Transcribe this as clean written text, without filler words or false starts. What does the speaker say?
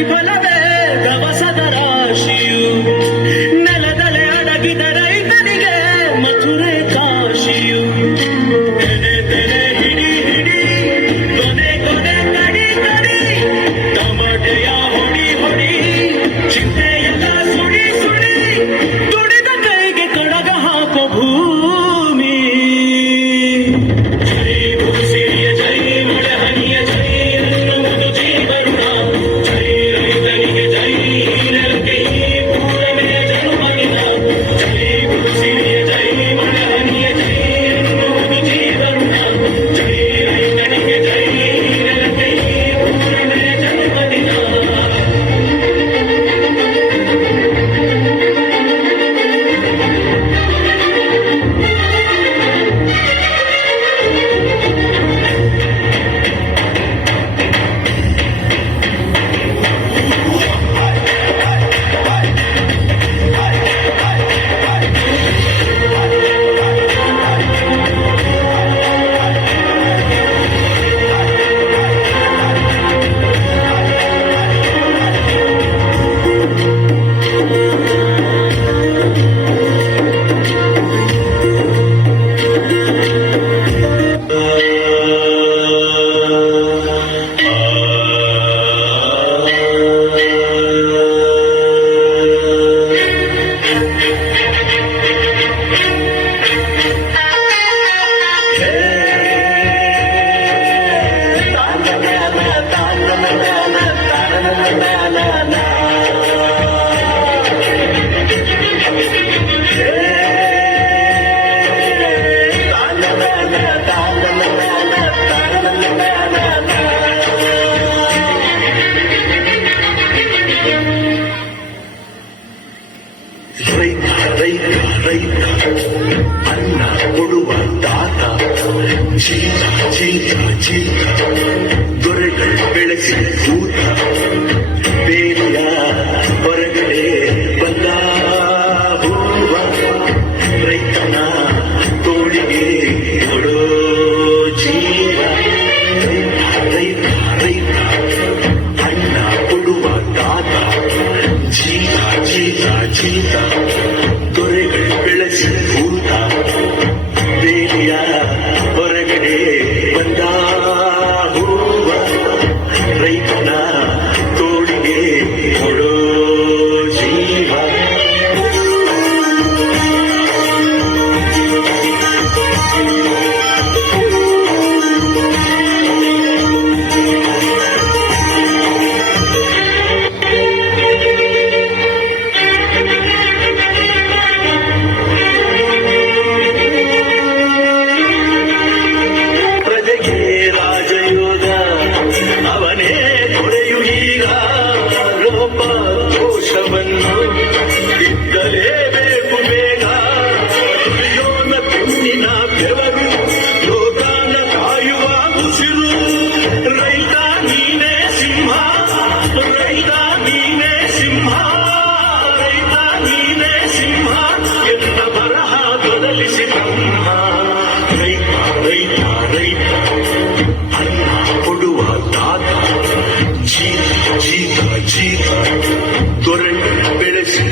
ಪ್ರತಿಫಲವೇ ದವಸದ ರಾಶಿಯು ನೆಲದಲೆ ಅಡಗಿದ ರೈತನಿಗೆ ಮಥುರೆ ಕಾಶಿಯು ತೆನೆ ತೆನೆ ಹಿಡಿ ಹಿಡಿ ಕೊನೆ ಕೊನೆ ಕಡಿ ಕಡಿ ಟಮಾಟೆಯ ಹೊಡಿ ಹೊಡಿ ಚಿಂತೆಯೆಲ್ಲ ಸುಡಿ ಸುಡಿ ದುಡಿದ ಕೈಗೆ ಕಡಗ ಹಾಕೋ ಭೂಮಿ ಜೈ ಭೂಸಿರಿಯ ಜೈ ಮಳೆ ಹನಿಯ ಜೈ ಅನ್ನುವುದು ಜೀವರುಣ ಜೈ ರೈತನಿಗೆ ಜೈ ನೆಲಕ್ಕೆ ಈ ಪೂರವೇ ಜನುಮದಿನ ಜೈ ಭೂಸಿರಿಯ ಜೈ ಮಳೆ ಹನಿಯ ಜೈ ಅನ್ನುವುದು ಜೀವರುಣ ಜೈ ರೈತನಿಗೆ ಜೈ ನೆಲಕ್ಕೆ ಈ ಪೂರವೇ ಜನುಮದಿನ ರೈತ ರೈತ ಅನ್ನ ಕೊಡುವ ತಾತ ಜೀತ ಜೀತ ಜೀತ ದೊರೆಗಳು ಬೆಳೆಸಿದ ಕೂತ ಬೇಲಿಯ ಹೊರಗಡೆ ಬಂದ ಹೂವ ರೈತನ ತೋಳಿಗೆ ಕೊಡೋ ಜೀವ ರೈತ ರೈತ ಅನ್ನ ಕೊಡುವ ತಾತ ಜೀತ ಜೀತ ಜೀತ ದೊರೆಗಳು ಬೆಳೆಸಿ ಭೂತ ಬೇಲಿಯ ಹೊರಗಡೆ ಬಂದ ಹೂವ ರೈತನ ತೋಳಿಗೆ ಕೊಡೋ ಜೀವ ಪ್ರಜೆಗೆ ರಾಜಯೋಗ ಅವನೇ ದೊರೆಯು ಈಗ ಲೋಪ ದೋಷವನ್ನು ಇದ್ದಲೇಬೇಕು ಬೇಗ ದುರ್ಯೋನ ತುಂಬಿನ ಬೆವರು ಲೋಕಾನ ಕಾಯುವ ಉಸಿರು ರೈತ ನೀನೇ ಸಿಂಹ ರೈತ ನೀನೇ ಸಿಂಹ ರೈತ ನೀನೇ ಸಿಂಹ ಎಲ್ಲ ಬರಹ ಬದಲಿಸಿ ಬ್ರಹ್ಮ ರೈತ ರೈತ ರೈತ ಅನ್ನ ಕೊಡುವ ತಾತ ಜೀತ ಜೀತ ಜೀತ ದೊರೆಗಳು ಬೆಳೆಸಿ